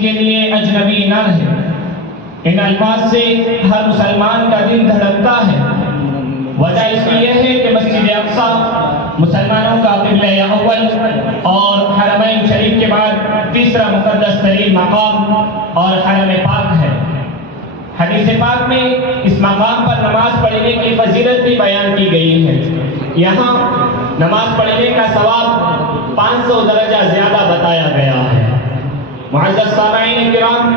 کے لیے اجنبی نہ رہے۔ ان الفاظ سے ہر مسلمان کا دل دھڑکتا ہے۔ وجہ اس کی یہ ہے کہ مسجد اقصیٰ مسلمانوں کا قبلہ اول اور حرمین شریف کے بعد تیسرا مقدس ترین مقام اور حرم پاک ہے۔ حدیث پاک میں اس مقام پر نماز پڑھنے کی فضیلت بھی بیان کی گئی ہے۔ یہاں نماز پڑھنے کا ثواب 500 درجہ زیادہ بتایا گیا ہے۔ معزز سامعین کرام،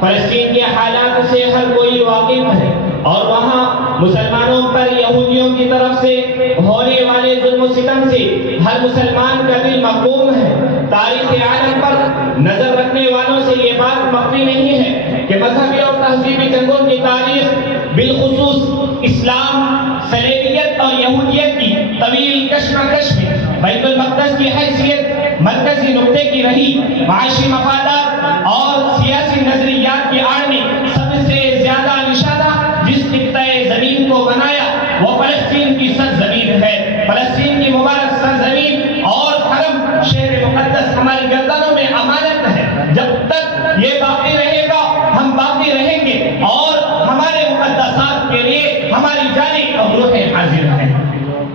فلسطین کے حالات سے ہر کوئی واقف ہے اور وہاں مسلمانوں پر یہودیوں کی طرف سے ہونے والے ظلم و ستم سے ہر مسلمان کا دل مقوم ہے۔ تاریخ عالم پر نظر رکھنے والوں سے یہ بات مخفی نہیں ہے کہ مذہبی اور تہذیبی جنگوں کی تاریخ بالخصوص اسلام، صلیبیت اور یہودیت کی طویل کشمکش میں بیت المقدس کی حیثیت مرکزی نقطے کی رہی۔ معاشی مفادات اور سیاسی نظریات کی آڑ میں سب سے زیادہ نشانہ جس خطۂ زمین کو بنایا وہ فلسطین کی سرزمین ہے۔ فلسطین کی مبارک سرزمین اور حرم شہر مقدس ہماری گردنوں میں امانت ہے۔ جب تک یہ باقی رہے گا ہم باقی رہیں گے اور ہمارے مقدسات کے لیے ہماری جانیں اور روحیں حاضر ہیں۔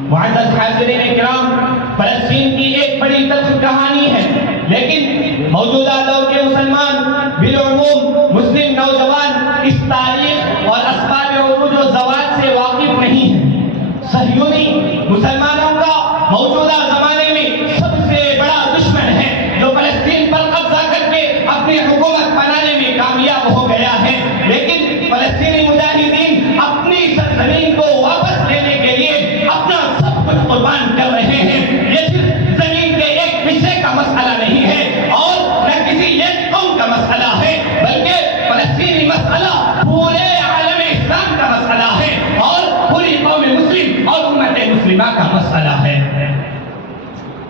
معزز حاضرین کرام، فلسطین کی ایک بڑی تلخ کہانی ہے، لیکن موجودہ دور کے مسلمان بالعموم مسلم نوجوان اس تاریخ اور اسباب عروج و زوال سے واقف نہیں ہیں۔ صہیونی مسلمانوں کا موجودہ زمانے میں سب سے بڑا دشمن ہے جو فلسطین پر قبضہ کر کے اپنی حکومت بنانے میں کامیاب ہو گیا ہے، لیکن فلسطینی مجاہدین اپنی سرزمین کو واپس لینے کے لیے اپنا سب کچھ قربان کر رہے ہیں۔ یہ صرف زمین کے ایک حصے کا مسئلہ نہیں ہے اور نہ کسی ایک قوم کا مسئلہ ہے، بلکہ فلسطینی مسئلہ پورے عالم اسلام کا مسئلہ ہے اور پوری قوم مسلم اور امت مسلمہ کا مسئلہ ہے۔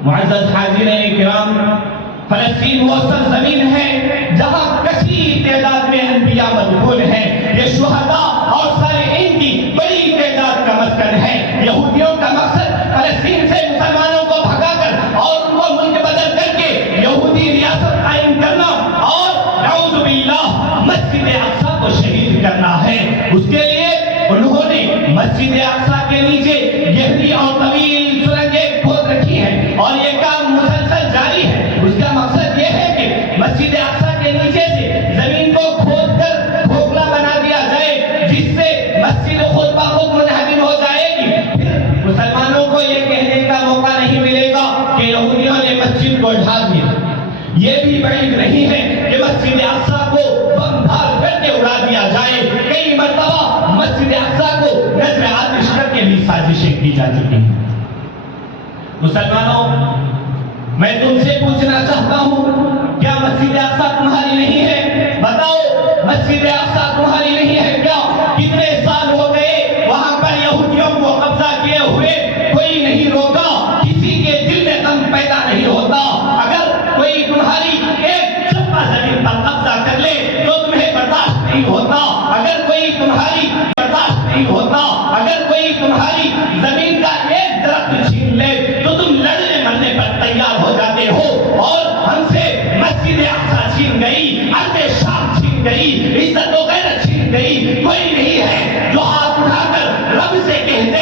معزز حاضرین کرام، فلسطین وہ سرزمین ہے جہاں کثیر تعداد میں انبیاء مدفون ہیں۔ یہ شہداء اور صالحین کی بڑی تعداد کا مسکن ہے۔ یہودیوں کا مقصد فلسطین سے مسلمانوں کو بھگا کر اور ان کو ملک بدل کر کے یہودی ریاست قائم کرنا اور نعوذ باللہ مسجد اقصیٰ کو شہید کرنا ہے۔ اس کے لیے انہوں نے مسجد اقصیٰ کے نیچے گہری اور طویل سرنگیں کھود رکھی ہیں اور یہ کام مسلسل جاری ہے۔ اس کا مقصد یہ ہے کہ مسجد اقصیٰ کے نیچے سے زمین کو کھود کر کھوکھلا بنا دیا جائے، جس سے مسجد خود بخود منہدم ہو جائے گی۔ پھر مسلمانوں کو یہ کہنے کا موقع نہیں ملے گا کہ یہودیوں نے مسجد کو ڈھا دیا۔ یہ بھی بعید نہیں ہے کہ مسجد اقصیٰ کو بم دھار کر کے اڑا دیا جائے۔ کئی مرتبہ مسجد اقصیٰ کو نظر آتش کر کے بھی سازشیں کی جا چکی ہیں۔ مسلمانوں، میں تم سے پوچھنا چاہتا ہوں، کیا مسجد اقصیٰ تمہاری نہیں ہے؟ بتاؤ، مسجد اقصیٰ تمہاری نہیں ہے کیا؟ کتنے سال ہو گئے وہاں پر یہودیوں کو قبضہ کیے ہوئے، کوئی نہیں روکا، کسی کے دل میں غم پیدا نہیں ہوتا۔ اگر کوئی تمہاری ایک چپا زمین پر قبضہ کر لے تو تمہیں برداشت نہیں ہوتا۔ اگر کوئی تمہاری برداشت نہیں ہوتا، اگر کوئی تمہاری زمین کا ایک درخت چھین لے تو تم لڑنے مرنے پر تیار ہو جاتے ہو۔ اور ہم سے مسجد اقصیٰ چھین گئی، ارض شام چھین گئی، عزت و غیرت چھین گئی، کوئی نہیں ہے جو ہاتھ اٹھا کر رب سے کہتے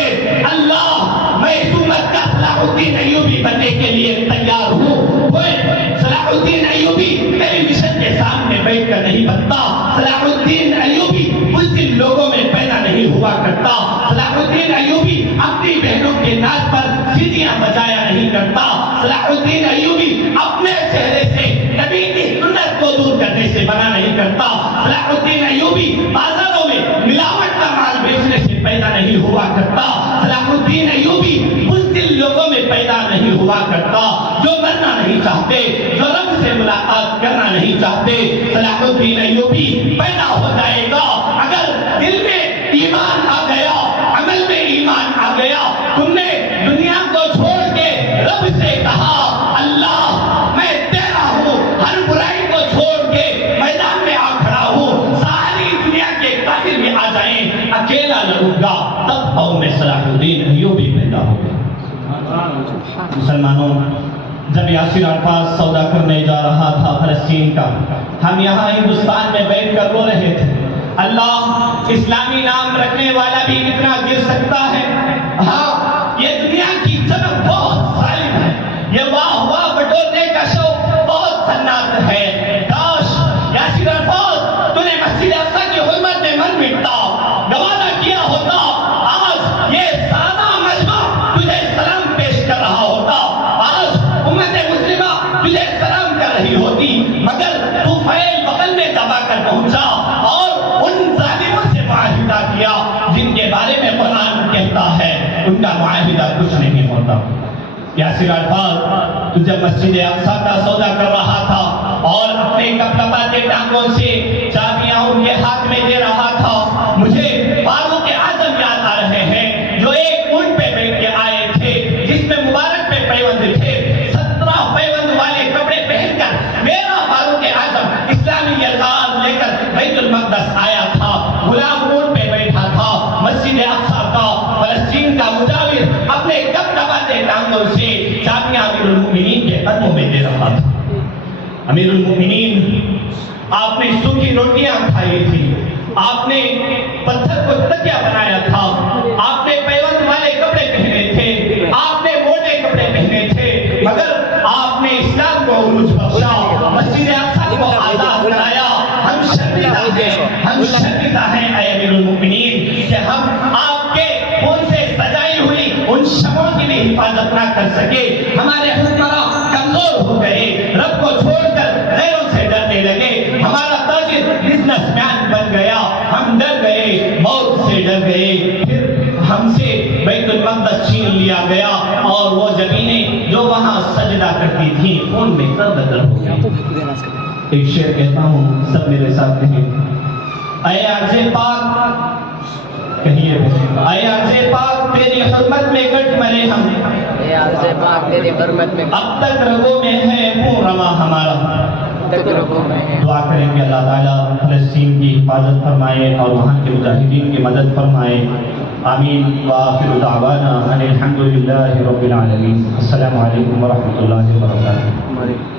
اللہ میں اس امت کا صلاح الدین ایوبی بننے کے لیے تیار ہوں۔ کوئی صلاح الدین ایوبی ٹیلی ویژن کے سامنے بیٹھ کر نہیں بنتا۔ صلاح الدین ایوبی مسلم لوگوں میں پیدا نہیں ہوا کرتا۔ صلاح الدین ایوبی اپنی بہنوں کے ناچ پر سیٹیاں بجایا نہیں کرتا۔ صلاح الدین ایوبی اپنے چہرے سے نبی کی سنت کو دور کرنے سے منع نہیں کرتا۔ صلاح الدین ایوبی بازاروں میں ملاوٹ کا مال بیچنے سے پیدا نہیں ہوا کرتا۔ صلاح الدین ایوبی مسلم لوگوں میں پیدا نہیں ہوا کرتا جو مرنا نہیں چاہتے، جو رب سے ملاقات کرنا نہیں چاہتے۔ صلاح الدین ایوبی پیدا ہو جائے گا اگر دل میں ایمان آ گیا، عمل میں ایمان آ گیا۔ تم نے دنیا کو چھوڑ کے رب سے کہا اللہ میں تیرا ہوں، ہر برائی کو چھوڑ کے میدان میں آ کھڑا ہوں، ساری دنیا کے کافر بھی آ جائیں، اکیلا لڑوں گا، تب قوم میں صلاح الدین ایوبی پیدا ہوگا۔ مسلمانوں، جب یاسر عرفات سودا کرنے جا رہا تھا فلسطین کا، ہم یہاں ہندوستان میں بیٹھ کر رو رہے تھے اللہ اسلامی نام رکھنے والا بھی اتنا گر سکتا ہے. ہاں یہ دنیا کی طرف بہت ظالم ہے, یہ واہ واہ بٹورنے کا شوق بہت خناس ہے. کاش یاسر عرفات تو نے مسجد اقصی کی حرمت میں من مٹتا گوارا کیا ہوتا, آج یہ سادہ مجمع تجھے سلام پیش کر رہا ہوتا, آج امت مسلمہ تجھے سلام کر رہی ہوتی, مگر تو فیل بغل میں دبا کر پہنچا اور ان ظالموں سے معاہدہ کیا جن کے بارے میں قرآن کہتا ہے ان کا معاہدہ کچھ نہیں ہوتا. یاسر عرفات تو جب مسجد اقصی کا سودا کر رہا تھا اور اپنے کپکپاتے ٹانگوں سے چابیاں ان کے ہاتھ میں دے رہا تھا, مجھے فاروق اعظم یاد آ رہے ہیں جو ایک اونٹ پہ بیٹھ کے آئے تھے جس میں مبارک پہ پیوند تھے, 17 پیوند والے کپڑے پہن کر میرا فاروق اعظم اسلامی الفاظ لے کر بیت المقدس آیا تھا. غلام اونٹ پہ بیٹھا تھا, مسجد اقصی کا فلسطین کا مجاور اپنے کپکپاتے ٹانگوں سے چابیاں امیر المؤمنین کے قدموں میں دے رہا تھا. امیر المؤمنین آپ نے سوکھی روٹیاں کھائی تھی, آپ نے پتھر کو تکیا بنایا تھا, آپ نے پیوند والے کپڑے پہنے تھے, آپ نے موٹے کپڑے پہنے تھے, مگر آپ نے اسلام کو عروج بخشا, مسجد اقصی کو آزاد بنایا. ہم شرمندہ ہیں اے امیر المؤمنین کہ ہم آپ کے خون سے سجائی ہوئی ان شمعوں کی بھی حفاظت نہ کر سکے. ہمارے حکمراں کمزور ہو گئے, رب کو چھوڑ کر غیروں سے ڈرنے لگے, ہمارا تاجر بزنس مین بن گیا, ہم ڈر گئے, موت سے ڈر گئے, پھر ہم سے بیت المقدس چھین لیا گیا اور وہ زمینیں جو وہاں سجدہ کرتی تھیں خون میں تبدل ہو گئی. ایک شعر کہتا ہوں, سب میرے ساتھ کہیں, اے عرض پاک, کہیے اے عرض پاک تیری حرمت میں گٹ مرے ہم, اے عرض پاک تیری حرمت میں اب تک رگوں میں ہے خون رواں ہمارا. دعا کریں کہ اللہ تعالیٰ فلسطین کی حفاظت فرمائے اور وہاں کے مجاہدین کی مدد فرمائے. آمین. وآخر دعوانا ان الحمد للہ رب العالمین. السلام علیکم ورحمۃ اللہ وبرکاتہ.